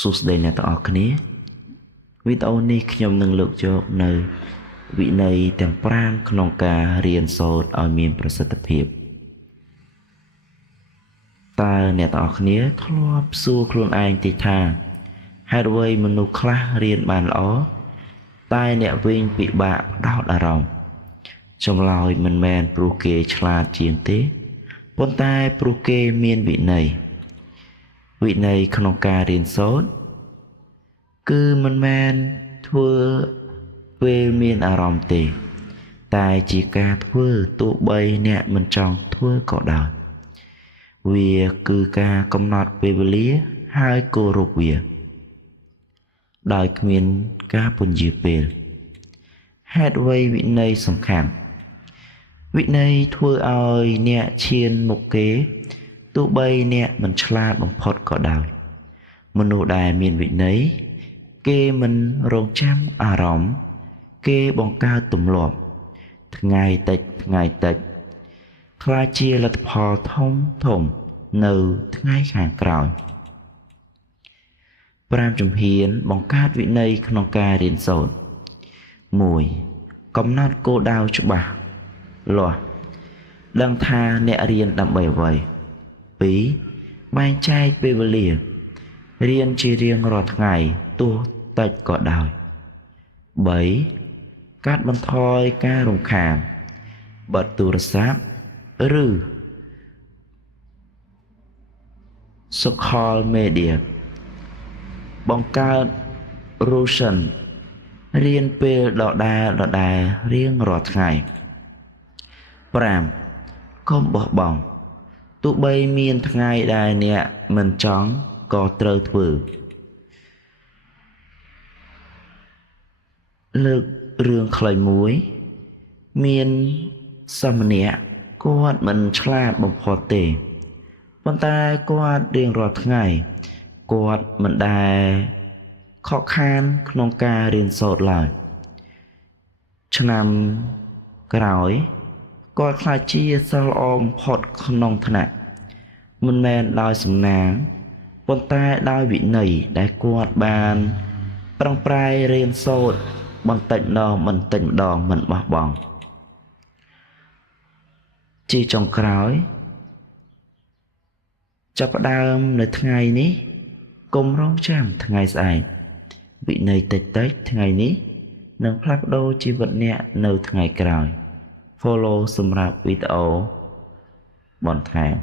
សួស្តីអ្នកទាំងអស់គ្នាវីដេអូនេះខ្ញុំនឹងលើកយកនៅវិន័យទាំង5ក្នុងការរៀនសូត្រឲ្យមានប្រសិទ្ធភាពតើអ្នកទាំងអស់គ្នាធ្លាប់សួរខ្លួនឯងទេថាហេតុអ្វីមនុស្សខ្លះរៀនបានល្អតែអ្នកវិញពិបាកផ្ដោតអារម្មណ៍ចម្លើយមិនមែនព្រោះគេឆ្លាតជាងទេប៉ុន្តែព្រោះគេមានវិន័យក្នុងការរៀនសូត្រគឺមិនមែនធ្វើពេលមានអារម្មណ៍ទេតែជាការធ្វើទោះបីអ្នកមិនចង់ធ្វើក៏ដោយវាគឺការកំណត់ពេលវេលាហើយគោរពវាដោយគ្មានការពន្យាពេលហេតុអ្វីវិន័យសំខាន់វិន័យធ្វើឲ្យអ្នកឈានមុខគេទោះបីអ្នកមិនឆ្លាតបំផុតក៏ដោយមនុស្សដែលមានវិន័យគេមិនរងចាំអារម្មណ៍គេបង្កើតទម្លាប់ថ្ងៃតិចខ្លាចជាលទ្ធផលធំនៅថ្ងៃខាងក្រោយ5ជំហានបង្កើតវិន័យក្នុងការរៀនសូត្រ 1. កំណត់គោលដៅច្បាស់លាស់ដឹងថាអ្នករៀនដើម្បីអ្វី 2. បែងចែកពេលវេលារៀនជារៀងរាល់ថ្ងៃទោះតិចក៏ដោយ 3. កាត់បន្ថយការរំខានបិទទូរស័ព្ទឬ Social Media បង្កើត Routine រៀនពេលដដែលរៀងរាល់ថ្ងៃ 5. កុំបោះបង់ទោះបីមានថ្ងៃដែលអ្នកមិនចង់ក៏ត្រូវធ្វើលើករឿងខ្លីមួយមានសិស្សម្នាក់គាត់មិនឆ្លាតបំផុតទេប៉ុន្តែគាត់រៀងរាល់ថ្ងៃគាត់មិនដែលខកខានក្នុងការរៀនសូត្រឡើយឆ្នាំក្រោយគាត់ខ្លាចជាសិស្សល្អបំផុតក្នុងថ្នាក់មិនមែនដោយសំណាងប៉ុន្តែដោយវិន័យដែលគាត់បានប្រឹងប្រែងរៀនសូត្របន្តិចម្ដងមិនបោះបង់ជាចុងក្រោយចាប់ផ្ដើមនៅថ្ងៃនេះកុំរងចាំថ្ងៃស្អែកវិន័យតិចថ្ងៃនេះនឹងផ្លាស់ប្ដូរជីវិតអ្នកនៅថ្ងៃក្រោយ Follow សម្រាប់វីដេអូបន្ថែម